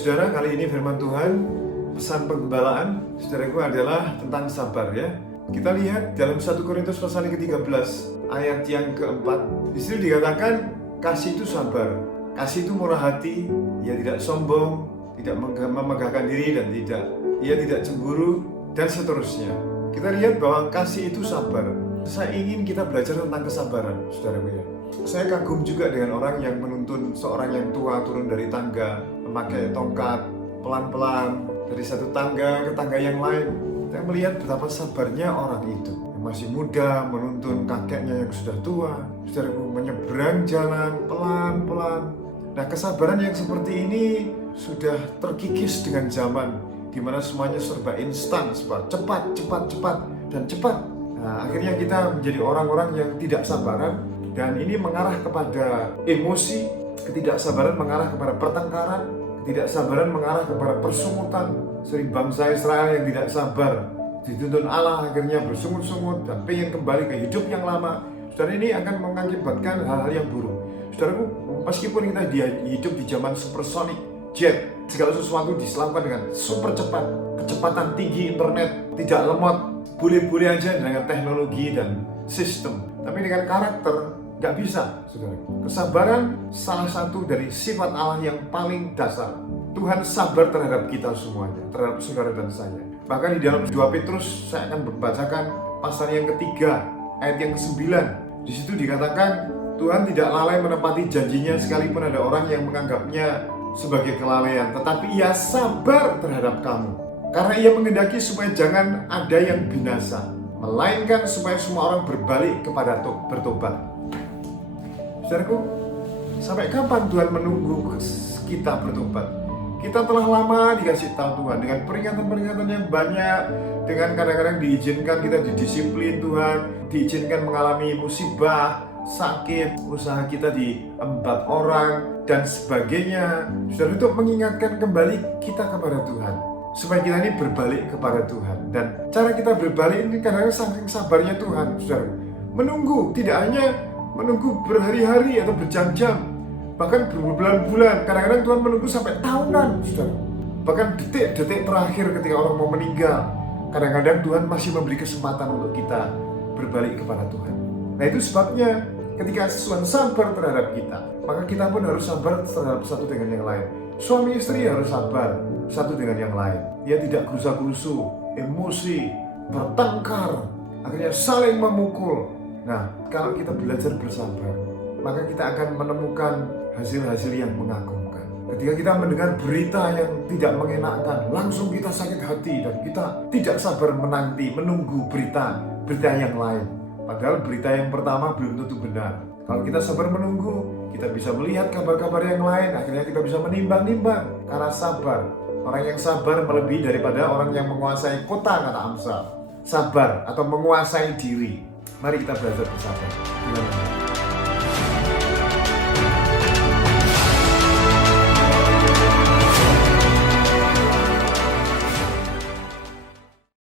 Saudara, kali ini firman Tuhan, pesan penggembalaan saudaraku adalah tentang sabar ya. Kita lihat dalam 1 Korintus pasal yang ke-13 ayat yang keempat. Di situ dikatakan kasih itu sabar, kasih itu murah hati, ia tidak sombong, tidak memegahkan diri dan ia tidak cemburu dan seterusnya. Kita lihat bahwa kasih itu sabar. Saya ingin kita belajar tentang kesabaran, saudaraku ya. Saya kagum juga dengan orang yang menuntun seorang yang tua turun dari tangga, memakai tongkat, pelan-pelan dari satu tangga ke tangga yang lain. Saya melihat betapa sabarnya orang itu yang masih muda menuntun kakeknya yang sudah tua, saudaraku, menyeberang jalan pelan-pelan. Nah, kesabaran yang seperti ini sudah terkikis dengan zaman di mana semuanya serba instan, cepat, dan cepat. Nah, akhirnya kita menjadi orang-orang yang tidak sabaran, dan ini mengarah kepada emosi. Ketidaksabaran mengarah kepada pertengkaran, ketidaksabaran mengarah kepada persungutan. Sering bangsa Israel yang tidak sabar dituntun Allah akhirnya bersungut-sungut dan pengen kembali ke hidup yang lama. Saudara, ini akan mengakibatkan hal-hal yang buruk. Saudaraku, meskipun kita hidup di zaman supersonic jet, segala sesuatu dilakukan dengan super cepat, kecepatan tinggi internet, tidak lemot, boleh-boleh aja dengan teknologi dan sistem. Tapi dengan karakter nggak bisa, saudara. Kesabaran salah satu dari sifat Allah yang paling dasar. Tuhan sabar terhadap kita semuanya, terhadap saudara dan saya. Bahkan di dalam 2 Petrus saya akan membacakan pasal yang ketiga, ayat yang ke-9. Di situ dikatakan Tuhan tidak lalai menepati janjinya sekalipun ada orang yang menganggapnya sebagai kelalaian, tetapi ia sabar terhadap kamu. Karena ia menghendaki supaya jangan ada yang binasa, melainkan supaya semua orang berbalik kepada bertobat. Saudaraku, sampai kapan Tuhan menunggu kita bertobat? Kita telah lama dikasih tahu Tuhan dengan peringatan-peringatan yang banyak, dengan kadang-kadang diizinkan kita didisiplin Tuhan, diizinkan mengalami musibah, sakit, usaha kita diembat orang, dan sebagainya. Saudara, untuk mengingatkan kembali kita kepada Tuhan, supaya kita ini berbalik kepada Tuhan. Dan cara kita berbalik ini kadang-kadang saking sabarnya Tuhan, saudara. Menunggu, tidak hanya menunggu berhari-hari atau berjam-jam, bahkan berbulan-bulan. Kadang-kadang Tuhan menunggu sampai tahunan, saudara. Bahkan detik-detik terakhir ketika orang mau meninggal, kadang-kadang Tuhan masih memberi kesempatan untuk kita berbalik kepada Tuhan. Nah, itu sebabnya ketika Tuhan sabar terhadap kita, maka kita pun harus sabar terhadap satu dengan yang lain. Suami istri harus sabar satu dengan yang lain. Dia tidak gerusa-gerusu, emosi, bertengkar, akhirnya saling memukul. Nah, kalau kita belajar bersabar, maka kita akan menemukan hasil-hasil yang mengagumkan. Ketika kita mendengar berita yang tidak mengenakan, langsung kita sakit hati dan kita tidak sabar menunggu berita yang lain. Padahal berita yang pertama belum tentu benar. Kalau kita sabar menunggu, kita bisa melihat kabar-kabar yang lain. Akhirnya kita bisa menimbang-nimbang. Karena sabar, orang yang sabar melebihi daripada orang yang menguasai kota, kata Amsal. Sabar atau menguasai diri. Mari kita belajar bersabar.